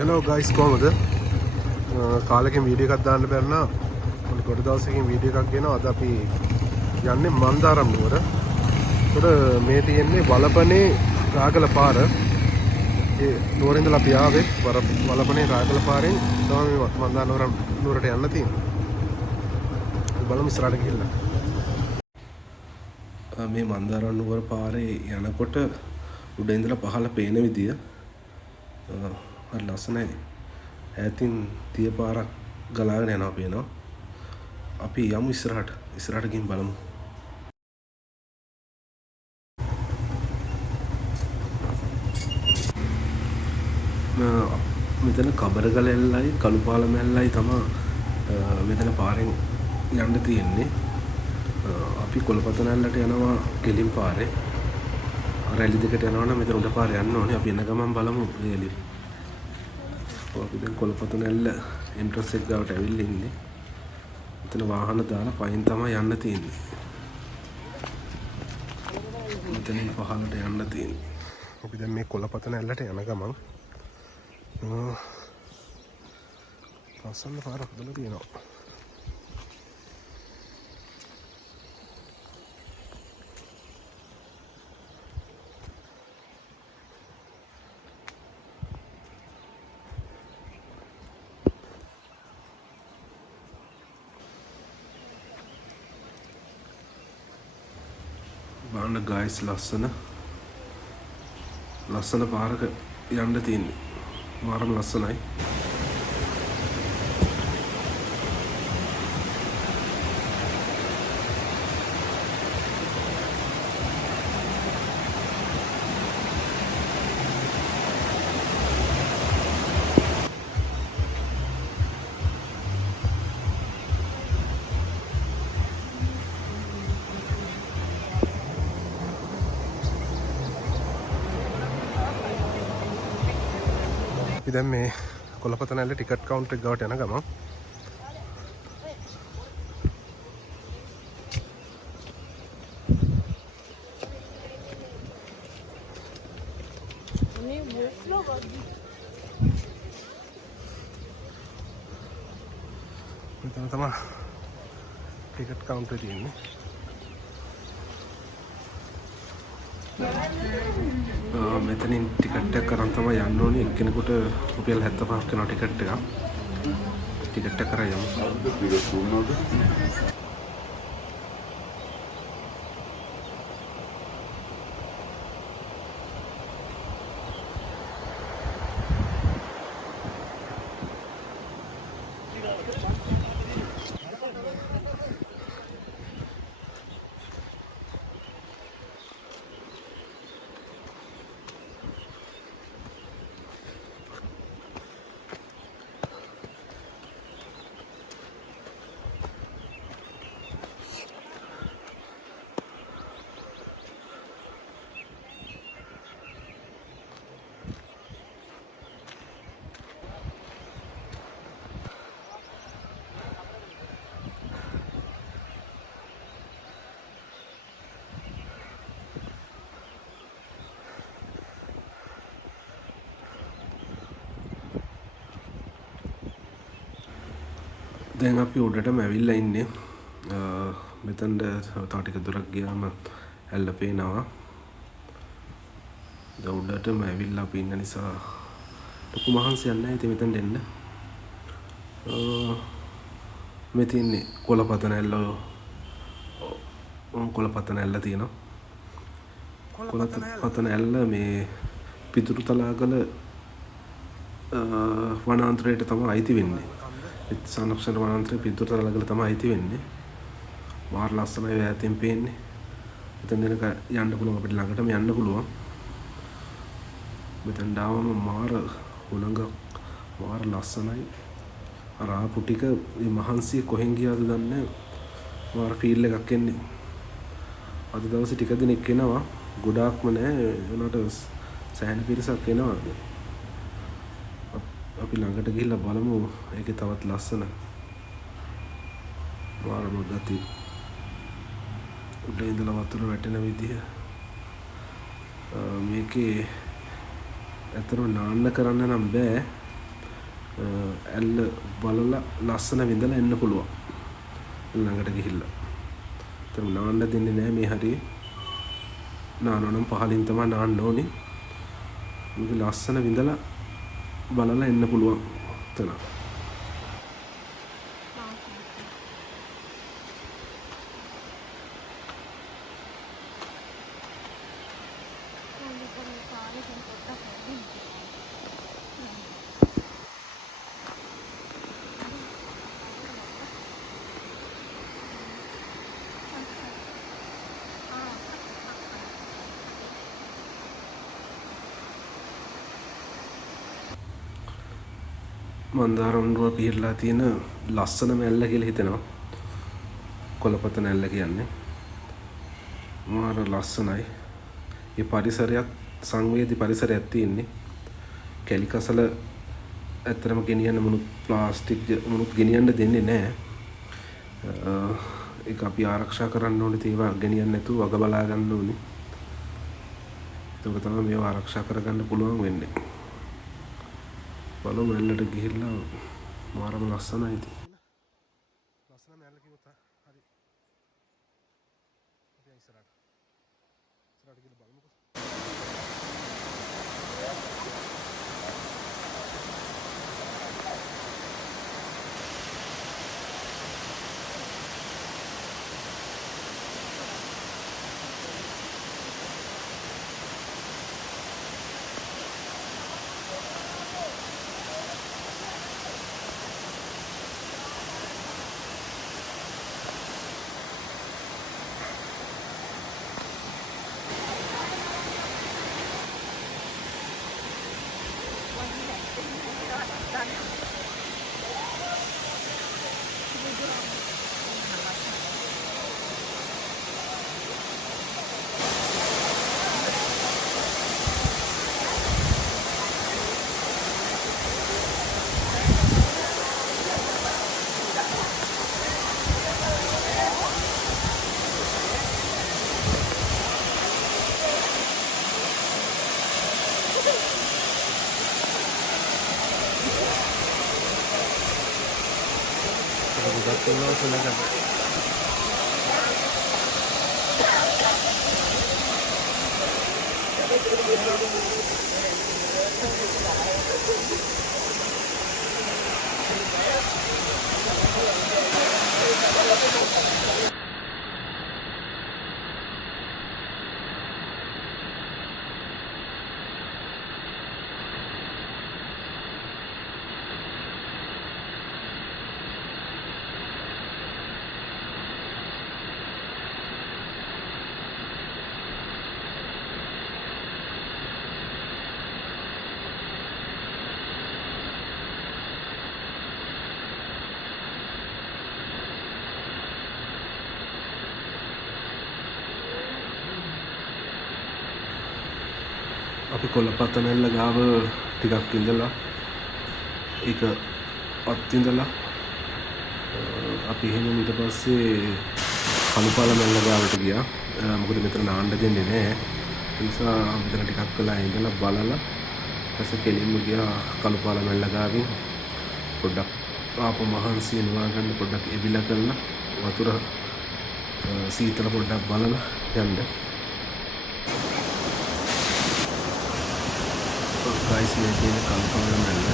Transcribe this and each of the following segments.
Hello guys, කොහමද? කාලෙකින් video එකක් දාන්න බැන්නා. මොකද කොට දවසකින් වීඩියෝ එකක් ගෙනවා. අද අපි යන්නේ මන්දාරම් නුවර. ඒතකොට මේ තියෙන්නේ වලපනේ රාගල පාර. ඒ නුවරින් ඉඳලා අපි ආවේ වලපනේ රාගල පාරෙන් තමයි මන්දාරම් නුවරට යන්න තියෙන්නේ. බලමු ඉස්සරහට ගිහිල්ලා. මේ මන්දාරම් නුවර පාරේ යනකොට උඩ ඉඳලා පහළ පේන විදිය හරි ලස්සනයි. ඈතින් තිය පාරක් ගලාගෙන යනවා පේනවා. අපි යමු ඉස්සරහට ගිහින් බලමු. මෙතන කබරගල ඇල්ලයි කළුපාලම ඇල්ලයි තමයි මෙතන පාරෙන් යන්න තියෙන්නේ. අපි කොළපතන ඇල්ලට යනවා ගෙලින් පාරේ. රැලි දෙකට යනවා නම් මෙතන උඩ පාරේ යන්න ඕනේ. අපි එන ගමන් බලමු ගෙලි. අපි දැන් කොළපතන ඇල්ල එන්ට්‍රන්ස් එක ගාවට ඇවිල්ලා ඉන්නේ. මෙතන වාහන දාලා පයින් තමයි යන්න තියෙන්නේ. මෙතනින් පහළට යන්න තියෙන්නේ. අපි දැන් මේ කොළපතන ඇල්ලට යන ගමන් ලස්සන පාරක් හදලා තියෙනවා. බලන්න ගයිස් ලස්සන පාරක යන්න තියෙන්නේ. මාරම ලස්සනයි. අපි දැන් මේ කොළපතන ඇල්ල ටිකට් කවුන්ටර් එක ගාවට යන ගමන් මෙතන තමයි ටිකට් කවුන්ටර් තියෙන්නේ. මෙතනින් ටිකට් එක කරන් තමයි යන්න ඕනේ. එක්කෙනෙකුට රුපියල් 75ක් වෙනවා ටිකට් එක. ටිකට් එක කරා යමු. දැන් අපි උඩටම ඇවිල්ලා ඉන්නේ. මෙතනට තව ටික දුරක් ගියාම ඇල්ල පේනවා. දැන් උඩටම ඇවිල්ලා අපි ඉන්න නිසා ලොකු මහන්සියක් නැහැ ඉතින් මෙතනට එන්න. මේ තියෙන්නේ කොළපතන ඇල්ල. කොළපතන ඇල්ල තියෙනවා. කොළපතන ඇල්ල මේ පිටුරු තලාගල වනාන්තරයට තමයි අයිති වෙන්නේ. සංරක්ෂණ වනාන්තරය පිටුරු තලාගල තමයි අයිති වෙන්නේ. මාර ලස්සනයි ඈතින් පේන්නේ. මෙතන දෙනක යන්න පුළුවන් අපිට ළඟටම යන්න පුළුවන්. මෙතන ඩාවම මාර උලංග මාර ලස්සනයි. අර ආපු ටික මේ මහන්සිය කොහෙන් ගියාද දන්නේ. මාර ෆීල් එකක් එන්නේ. අද දවසේ ටික දිනක් එනවා. ගොඩාක්ම නෑ. ඒනට සෑහෙන පිරිසක් එනවා. අපි ළඟට ගිහිල්ලා බලමු ඒකේ තවත් ලස්සන මාරම ගති උඩ ඉඳලා වතුර වැටෙන විදිය මේකේ ඇත්තටම නාන්න කරන්න නම් බෑ ඇල්ල බලලා ලස්සන විඳලා එන්න පුළුවන්. ළඟට ගිහිල්ලා. ඒතර නාන්න දෙන්නේ නැහැ මේ හරියේ. නානවා නම් පහලින් තමයි නාන්න ඕනේ. මේක ලස්සන විඳලා බලලා එන්න පුළුවන් තන. මන්දාරොන්ඩුව පිහිරලා තියෙන ලස්සන මැල්ල කියලා හිතෙනවා. කොළපත නැල්ල කියන්නේ. මාර ලස්සනයි. මේ පරිසරයත් සංවේදී පරිසරයක් තියෙන්නේ. කැලි කසල ඇත්තටම ගෙනියන්න මොනුත් ප්ලාස්ටික් මොනුත් ගෙනියන්න දෙන්නේ නැහැ. ඒක අපි ආරක්ෂා කරන්න ඕනේ ඒවා ගෙනියන්න නැතුව වග බලා ගන්න ඕනේ. ඒක තමයි මේව ආරක්ෂා කරගන්න පුළුවන් වෙන්නේ. බලමු මැල්ලට ගිහිල්ලා මාරම ලස්සනයි ඉතින්. ලස්සන මැල්ල කිව්වොත් හරි. අපි ඉස්සරහට ගිහලා බලමුකෝ. Silakan. අපි කොළපත නැල්ල ගාව ටිකක් ඉඳලා ඒක අත්විඳලා අපි එහෙම ඊට පස්සේ කළුපාල නැල්ල ගාවට ගියා. මොකද මෙතන නාන්න දෙන්නේ නැහැ. ඒ නිසා මෙතන ටිකක් වෙලා ඉඳලා බලලා ඊපස්සේ කෙලින්ම ගියා කළුපාල නැල්ල ගාවින් පොඩ්ඩක් ආපහු මහන්සිය නිවා ගන්න පොඩ්ඩක් එබිලා කරලා වතුර සීතල පොඩ්ඩක් බලලා යන්න. ගයිස් මේ තියෙන කළුපාල නැල්ල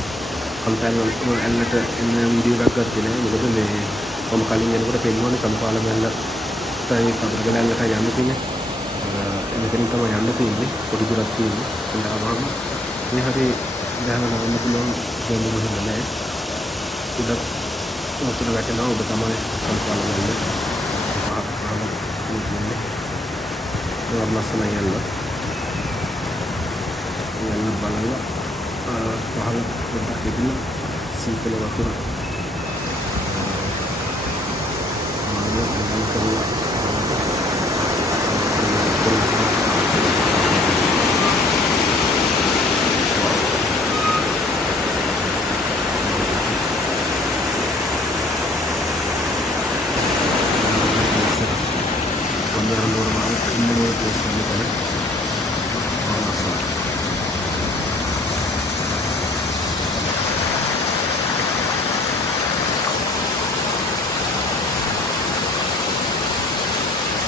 ඇල්ලට එන්න වීඩියෝ එකක් ගත්තේ නෑ. මොකද මේ මම කලින් එනකොට පෙන්වන්නේ කළුපාල නැල්ලටයි කබරගල ඇල්ලටයි යන්න තියෙන්නේ. මෙතනින් තමයි යන්න තියෙන්නේ. පොඩි දුරක් තියෙන්නේ. ඒකට ආවම මේ හරිය දැනගන්න ගන්න පුළුවන් දෙයක් නෑ. උඩ වතුර වැටෙනවා. උඩ තමයි කළුපාල නැල්ල. ඒක ලස්සනයි ඇල්ල. යන්න බලලා පහළ පොඩ්ඩක් එදිලා සීතල වතුර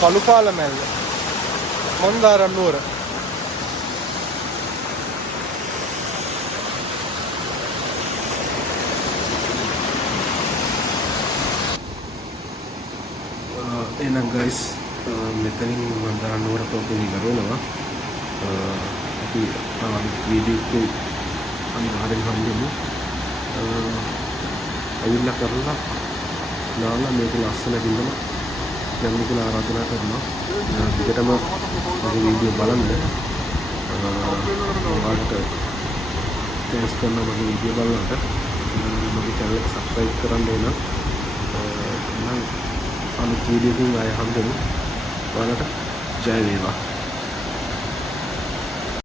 කළුපාල මැල්ල මන්දාරම් නුවර. එහෙනම් ගයිස් මෙතනින් මන්දාරම් නුවර පොඩ්ඩක් ඉවර වෙනවා. අපි වීඩියෝ එකේ අනිවාර්යෙන් හම්බෙමු. අවිල්ලා කරලා නාලා මේක ලස්සන බින්දම යන්න කියලා ආරාධනා කරනවා. දිගටම මගේ වීඩියෝ බලන්න. ඔයාලට තෑන්ක්ස් කරනවා මගේ වීඩියෝ බලනකොට. මගේ channel එක subscribe කරන්න ඕන. නම් අනිත් වීඩියෝ එකකින් ආයෙ හම්බෙමු. ඔයාලට ජය වේවා.